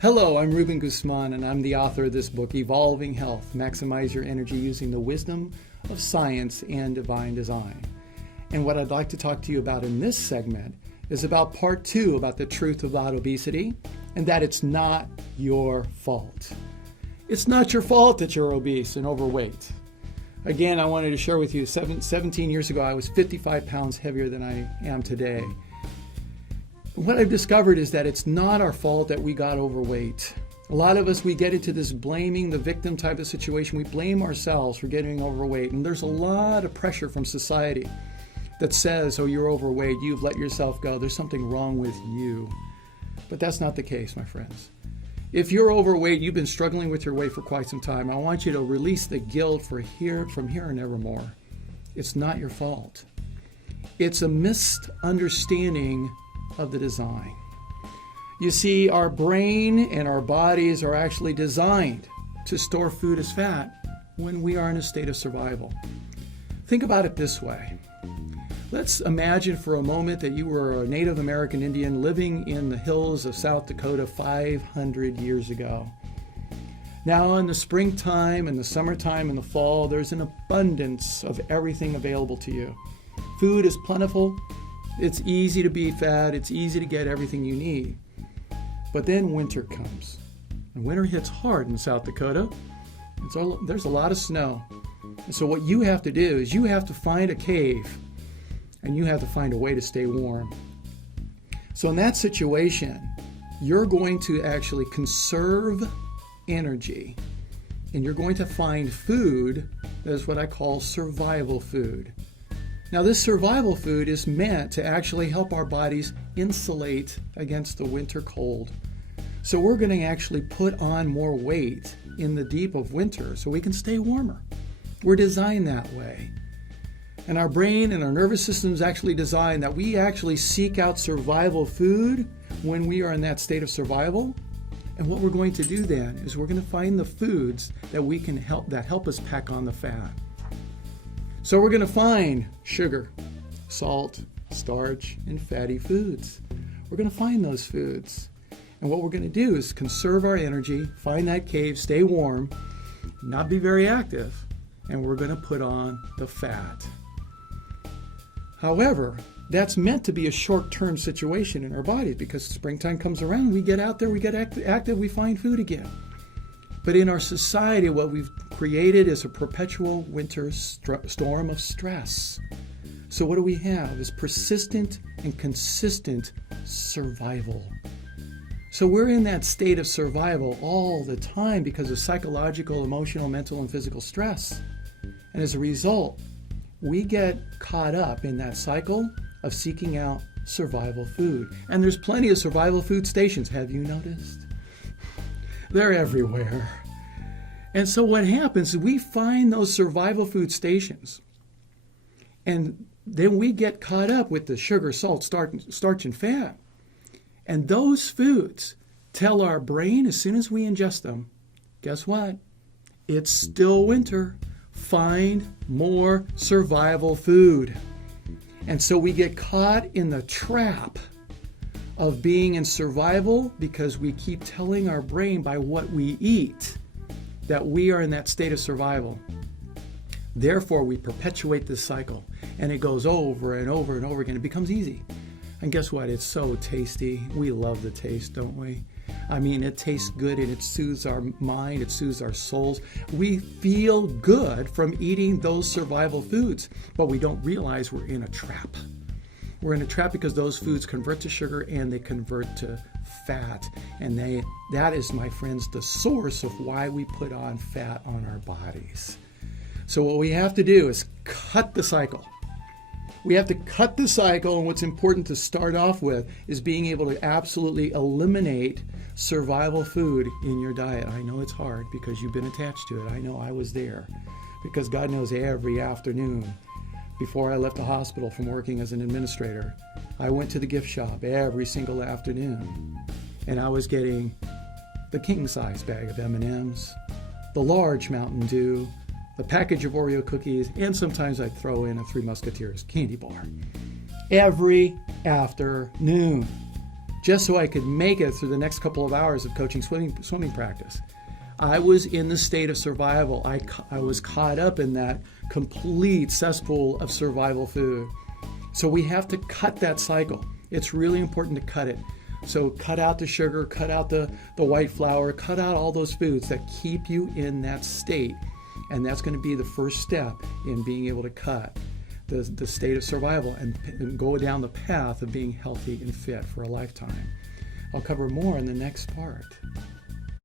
Hello, I'm Ruben Guzman, and I'm the author of this book, Evolving Health, Maximize Your Energy Using the Wisdom of Science and Divine Design. And what I'd like to talk to you about in this segment is about part 2, about the truth about obesity, and that it's not your fault. It's not your fault that you're obese and overweight. Again, I wanted to share with you, 17 years ago, I was 55 pounds heavier than I am today. What I've discovered is that it's not our fault that we got overweight. A lot of us, we get into this blaming the victim type of situation. We blame ourselves for getting overweight. And there's a lot of pressure from society that says, oh, you're overweight, you've let yourself go, there's something wrong with you. But that's not the case, my friends. If you're overweight, you've been struggling with your weight for quite some time, I want you to release the guilt from here and evermore. It's not your fault. It's a misunderstanding of the design. You see, our brain and our bodies are actually designed to store food as fat when we are in a state of survival. Think about it this way. Let's imagine for a moment that you were a Native American Indian living in the hills of South Dakota 500 years ago. Now in the springtime and the summertime and the fall, there's an abundance of everything available to you. Food is plentiful. It's easy to be fat. It's easy to get everything you need. But then winter comes. And winter hits hard in South Dakota. There's a lot of snow. And so what you have to do is you have to find a cave and you have to find a way to stay warm. So in that situation, you're going to actually conserve energy and you're going to find food that is what I call survival food. Now, this survival food is meant to actually help our bodies insulate against the winter cold. So we're going to actually put on more weight in the deep of winter so we can stay warmer. We're designed that way. And our brain and our nervous system is actually designed that we actually seek out survival food when we are in that state of survival. And what we're going to do then is we're going to find the foods that we can help us pack on the fat. So we're going to find sugar, salt, starch, and fatty foods. We're going to find those foods. And what we're going to do is conserve our energy, find that cave, stay warm, not be very active, and we're going to put on the fat. However, that's meant to be a short-term situation in our bodies because springtime comes around, we get out there, we get active, we find food again. But in our society, what we've created is a perpetual winter storm of stress. So what do we have is persistent and consistent survival. So we're in that state of survival all the time because of psychological, emotional, mental, and physical stress. And as a result, we get caught up in that cycle of seeking out survival food. And there's plenty of survival food stations. Have you noticed? They're everywhere. And so what happens is we find those survival food stations. And then we get caught up with the sugar, salt, starch, and fat. And those foods tell our brain as soon as we ingest them, guess what? It's still winter. Find more survival food. And so we get caught in the trap of being in survival because we keep telling our brain by what we eat that we are in that state of survival. Therefore, we perpetuate this cycle and it goes over and over and over again. It becomes easy. And guess what? It's so tasty. We love the taste, don't we? I mean, it tastes good and it soothes our mind, it soothes our souls. We feel good from eating those survival foods, but we don't realize we're in a trap. We're in a trap because those foods convert to sugar and they convert to fat. And that is, my friends, the source of why we put on fat on our bodies. So what we have to do is cut the cycle. We have to cut the cycle, and what's important to start off with is being able to absolutely eliminate survival food in your diet. I know it's hard because you've been attached to it. I know I was there because God knows every afternoon before I left the hospital from working as an administrator, I went to the gift shop every single afternoon, and I was getting the king-size bag of M&Ms, the large Mountain Dew, the package of Oreo cookies, and sometimes I'd throw in a Three Musketeers candy bar every afternoon. just so I could make it through the next couple of hours of coaching swimming practice. I was in the state of survival. I was caught up in that complete cesspool of survival food. So we have to cut that cycle. It's really important to cut it. So cut out the sugar, cut out the white flour, cut out all those foods that keep you in that state. And that's going to be the first step in being able to cut the state of survival and go down the path of being healthy and fit for a lifetime. I'll cover more in the next part.